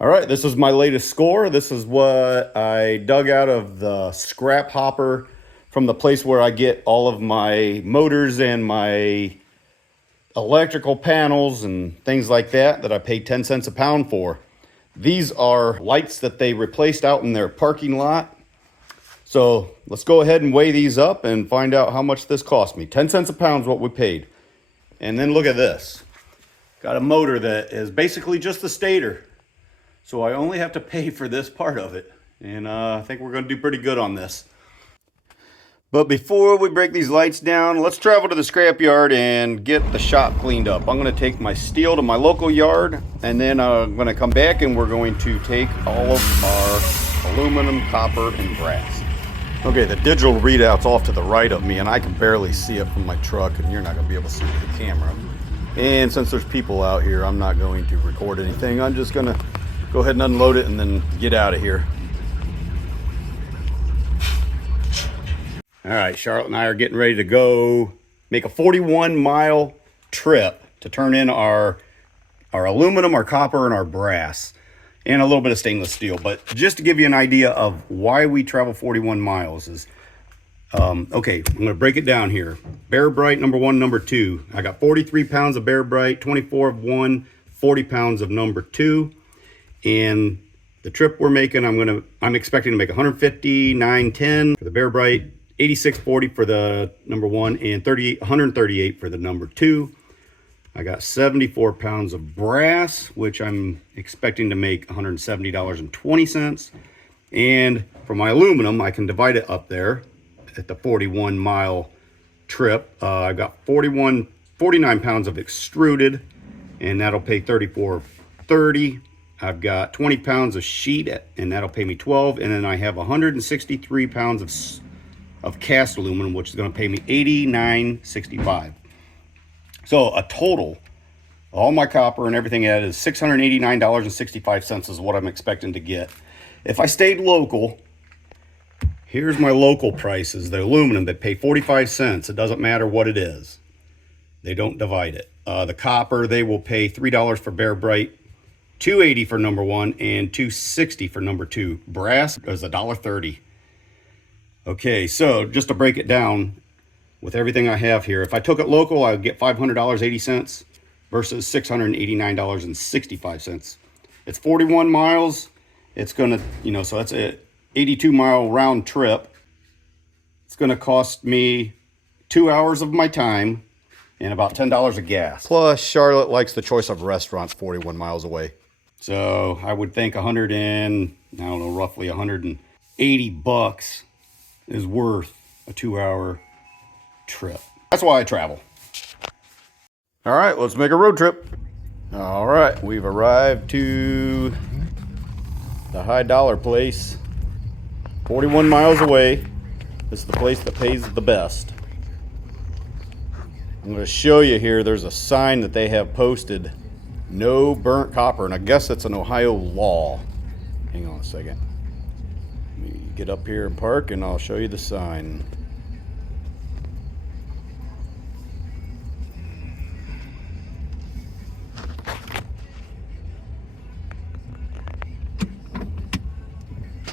All right, this is my latest score. This is what I dug out of the scrap hopper from the place where I get all of my motors and my electrical panels and things like that I pay 10 cents a pound for. These are lights that they replaced out in their parking lot. So let's go ahead and weigh these up and find out how much this cost me. 10 cents a pound is what we paid. And then look at this. Got a motor that is basically just the stator. So I only have to pay for this part of it. And I think we're going to do pretty good on this. But before we break these lights down, let's travel to the scrapyard and get the shop cleaned up. I'm going to take my steel to my local yard, and then I'm going to come back and we're going to take all of our aluminum, copper, and brass. Okay, the digital readout's off to the right of me, and I can barely see it from my truck, and you're not going to be able to see it with the camera. And since there's people out here, I'm not going to record anything. I'm just going to go ahead and unload it and then get out of here. All right, Charlotte and I are getting ready to go make a 41-mile trip to turn in our aluminum, our copper, and our brass, and a little bit of stainless steel. But just to give you an idea of why we travel 41 miles is, okay, I'm going to break it down here. Bare Bright number 1, number 2. I got 43 pounds of Bare Bright, 24 of 1, 40 pounds of number 2. And the trip we're making, I'm expecting to make 159.10 for the Bare Bright, 86.40 for the number 1, and 138 for the number 2. I got 74 pounds of brass, which I'm expecting to make $170.20. And for my aluminum, I can divide it up there at the 41-mile trip. I've got 49 pounds of extruded, and that'll pay $34.30. I've got 20 pounds of sheet, and that'll pay me $12. And then I have 163 pounds of cast aluminum, which is going to pay me $89.65. So a total, all my copper and everything added, is $689.65 is what I'm expecting to get. If I stayed local, here's my local prices. The aluminum, they pay 45 cents. It doesn't matter what it is. They don't divide it. The copper, they will pay $3 for Bare Bright, $2.80 for number 1, and $2.60 for number 2. Brass is $1.30. Okay, so just to break it down with everything I have here, if I took it local, I would get $500.80 versus $689.65. It's 41 miles. It's gonna, so that's a 82-mile round trip. It's gonna cost me 2 hours of my time and about $10 of gas. Plus, Charlotte likes the choice of restaurants 41 miles away. So I would think roughly 180 bucks is worth a 2-hour trip. That's why I travel. All right, let's make a road trip. All right, we've arrived to the high dollar place, 41 miles away. This is the place that pays the best. I'm going to show you here, there's a sign that they have posted, no burnt copper, and I guess it's an Ohio law. Hang on a second. Let me get up here and park and I'll show you the sign.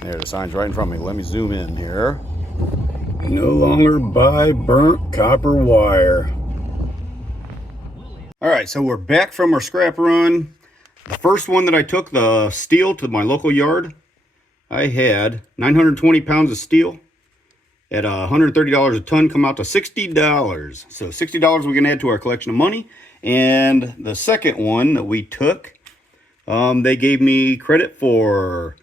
There, the sign's right in front of me. Let me zoom in here. No longer buy burnt copper wire. All right, so we're back from our scrap run. The first one that I took, the steel to my local yard, I had 920 pounds of steel at $130 a ton, come out to $60. So $60 we can add to our collection of money. And the second one that we took, they gave me credit for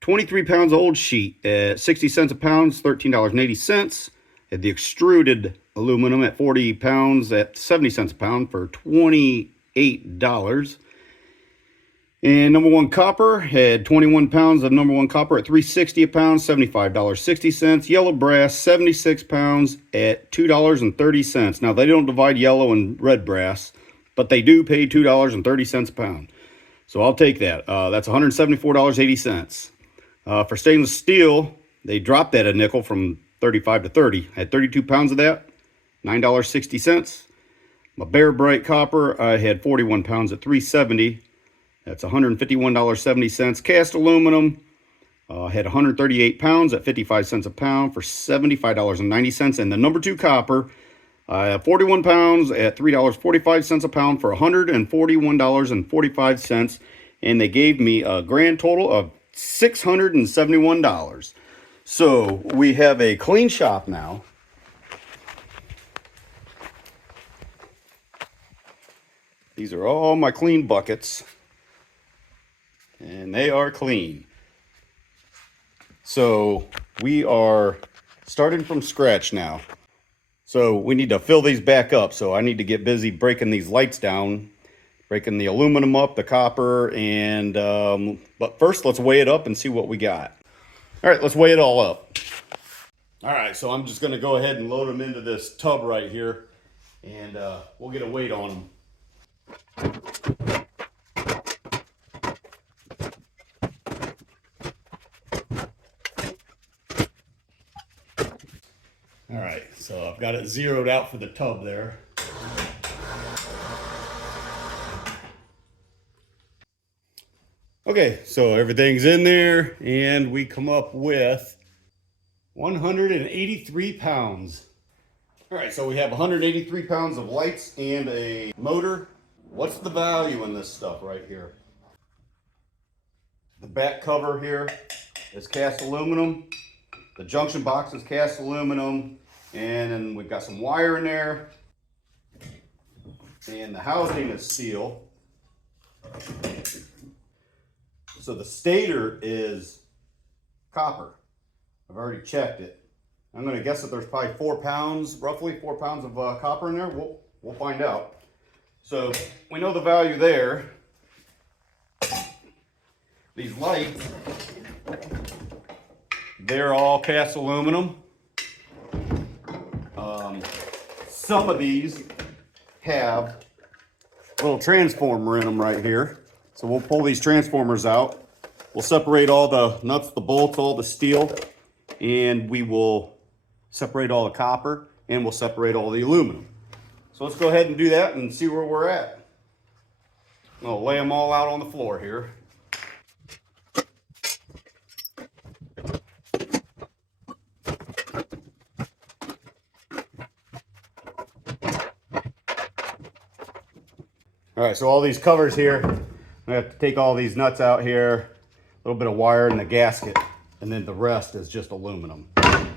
23 pounds of old sheet at 60 cents a pound, $13.80. Had the extruded aluminum at 40 pounds at 70 cents a pound for $28. And number 1 copper had 21 pounds of number 1 copper at $3.60 a pound, $75.60. Yellow brass, 76 pounds at $2.30. Now, they don't divide yellow and red brass, but they do pay $2.30 a pound. So I'll take that. That's $174.80. For stainless steel, they dropped that a nickel from 35 to 30. I had 32 pounds of that, $9.60. My Bare Bright copper, I had 41 pounds at $3.70. That's $151.70. Cast aluminum. Had 138 pounds at 55 cents a pound for $75.90. And the number 2 copper, 41 pounds at $3.45 a pound for $141.45. And they gave me a grand total of $671. So we have a clean shop now. These are all my clean buckets. And they are clean. So we are starting from scratch now. So we need to fill these back up. So I need to get busy breaking these lights down, breaking the aluminum up, the copper, and but first let's weigh it up and see what we got. All right, let's weigh it all up. All right, so I'm just gonna go ahead and load them into this tub right here, and we'll get a weight on them. All right, so I've got it zeroed out for the tub there. Okay, so everything's in there, and we come up with 183 pounds. All right, so we have 183 pounds of lights and a motor. What's the value in this stuff right here? The back cover here is cast aluminum. The junction box is cast aluminum. And then we've got some wire in there. And the housing is steel. So the stator is copper. I've already checked it. I'm going to guess that there's probably 4 pounds, roughly 4 pounds of copper in there. We'll find out. So we know the value there. These lights, they're all cast aluminum. Some of these have a little transformer in them right here. So we'll pull these transformers out. We'll separate all the nuts, the bolts, all the steel, and we will separate all the copper, and we'll separate all the aluminum. So let's go ahead and do that and see where we're at. I'll lay them all out on the floor here. All right, so all these covers here, I have to take all these nuts out here, a little bit of wire in the gasket, and then the rest is just aluminum.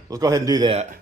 Let's go ahead and do that.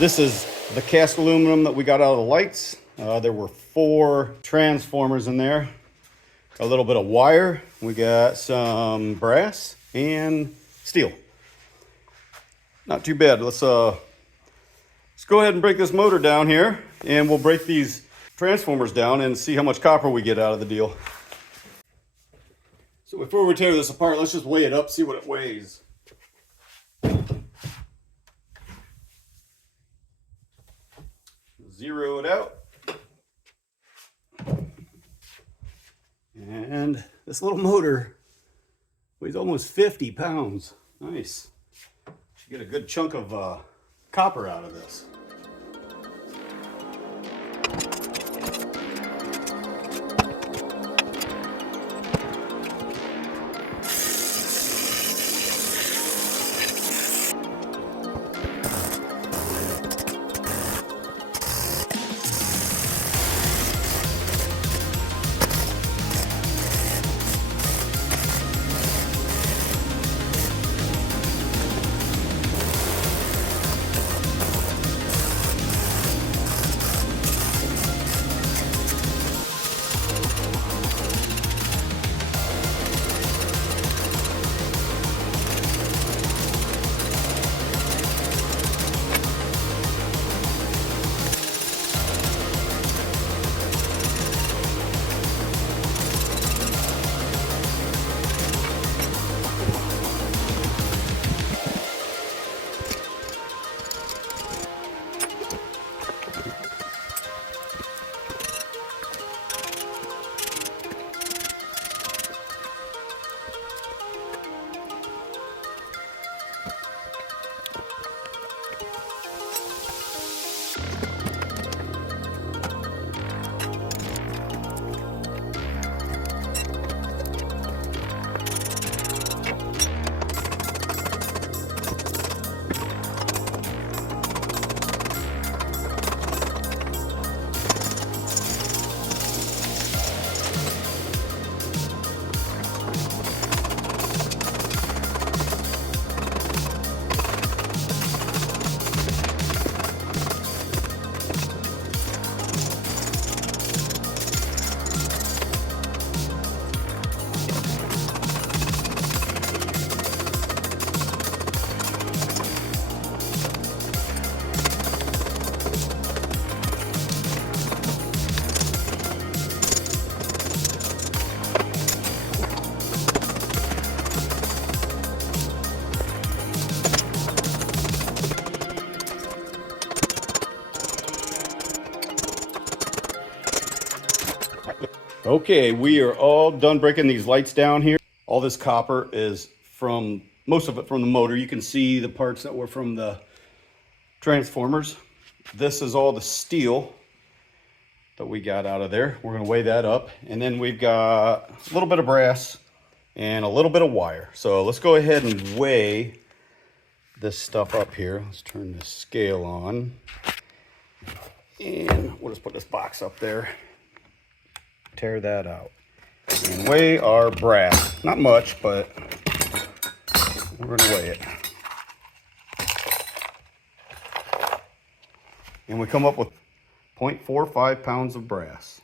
This is the cast aluminum that we got out of the lights. There were 4 transformers in there, a little bit of wire. We got some brass and steel. Not too bad. Let's go ahead and break this motor down here, and we'll break these transformers down and see how much copper we get out of the deal. So before we tear this apart, let's just weigh it up, see what it weighs. Zero it out. And this little motor weighs almost 50 pounds. Nice. Should get a good chunk of copper out of this. Okay, we are all done breaking these lights down here. All this copper is from, most of it from the motor. You can see the parts that were from the transformers. This is all the steel that we got out of there. We're gonna weigh that up. And then we've got a little bit of brass and a little bit of wire. So let's go ahead and weigh this stuff up here. Let's turn the scale on. And we'll just put this box up there. Tear that out and weigh our brass. Not much, but we're gonna weigh it. And we come up with 0.45 pounds of brass.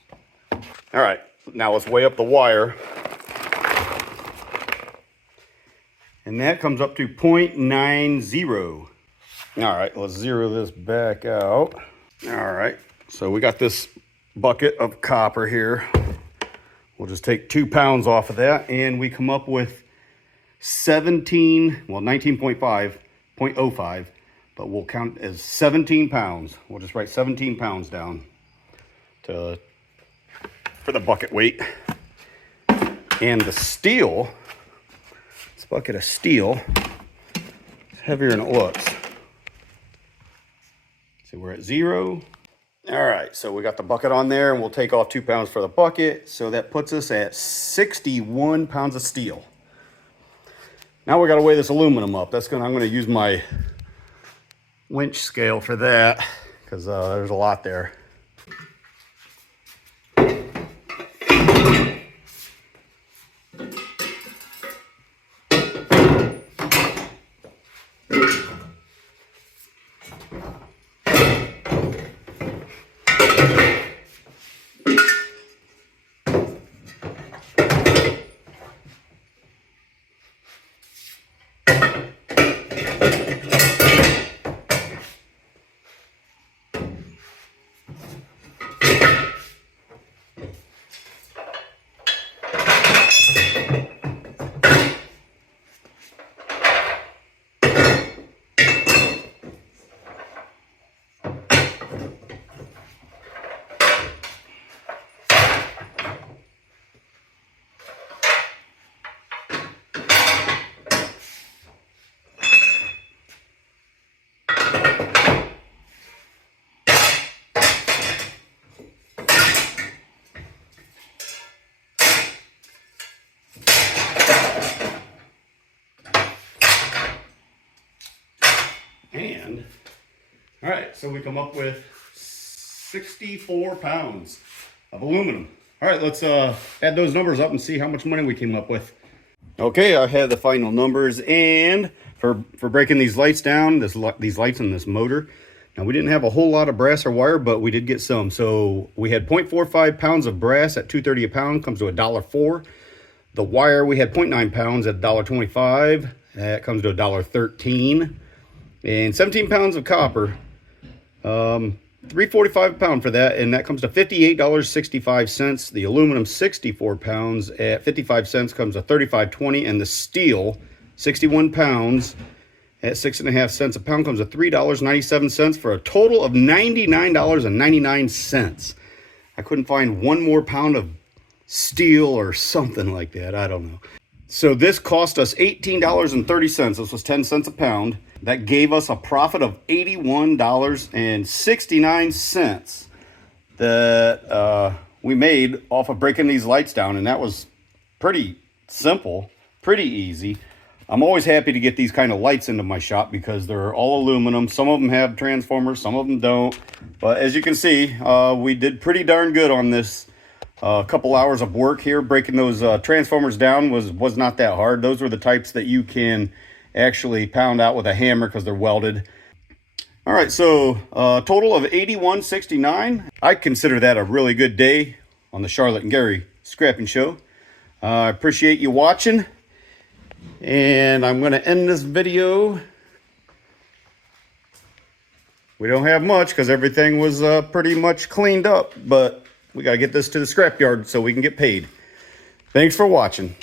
All right, now let's weigh up the wire. And that comes up to 0.90. All right, let's zero this back out. All right, so we got this bucket of copper here. We'll just take 2 pounds off of that, and we come up with 19.5, 0.05, but we'll count as 17 pounds. We'll just write 17 pounds down for the bucket weight. And the steel, this bucket of steel, is heavier than it looks. So we're at 0. All right, so we got the bucket on there, and we'll take off 2 pounds for the bucket. So that puts us at 61 pounds of steel. Now we got to weigh this aluminum up. I'm going to use my winch scale for that, because there's a lot there. All right, so we come up with 64 pounds of aluminum. All right, let's add those numbers up and see how much money we came up with. Okay, I have the final numbers, and for breaking these lights down, these lights and this motor. Now, we didn't have a whole lot of brass or wire, but we did get some. So we had 0.45 pounds of brass at $2.30 a pound, comes to $1.04. The wire, we had 0.9 pounds at $1.25. That comes to $1.13. And 17 pounds of copper, $3.45 a pound for that, and that comes to $58.65. The aluminum, 64 pounds at 55 cents, comes to $35.20, and the steel, 61 pounds at 6.5 cents a pound, comes to $3.97 for a total of $99.99. I couldn't find one more pound of steel or something like that. I don't know. So this cost us $18.30. This was 10 cents a pound. That gave us a profit of $81.69 that we made off of breaking these lights down. And that was pretty simple, pretty easy. I'm always happy to get these kind of lights into my shop because they're all aluminum. Some of them have transformers, some of them don't. But as you can see, we did pretty darn good on this. A couple hours of work here. Breaking those transformers down was not that hard. Those were the types that you can actually pound out with a hammer because they're welded. All right, so total of $81.69. I consider that a really good day on the Charlotte and Gary Scrapping Show. I appreciate you watching. And I'm going to end this video. We don't have much because everything was pretty much cleaned up, but we got to get this to the scrapyard so we can get paid. Thanks for watching.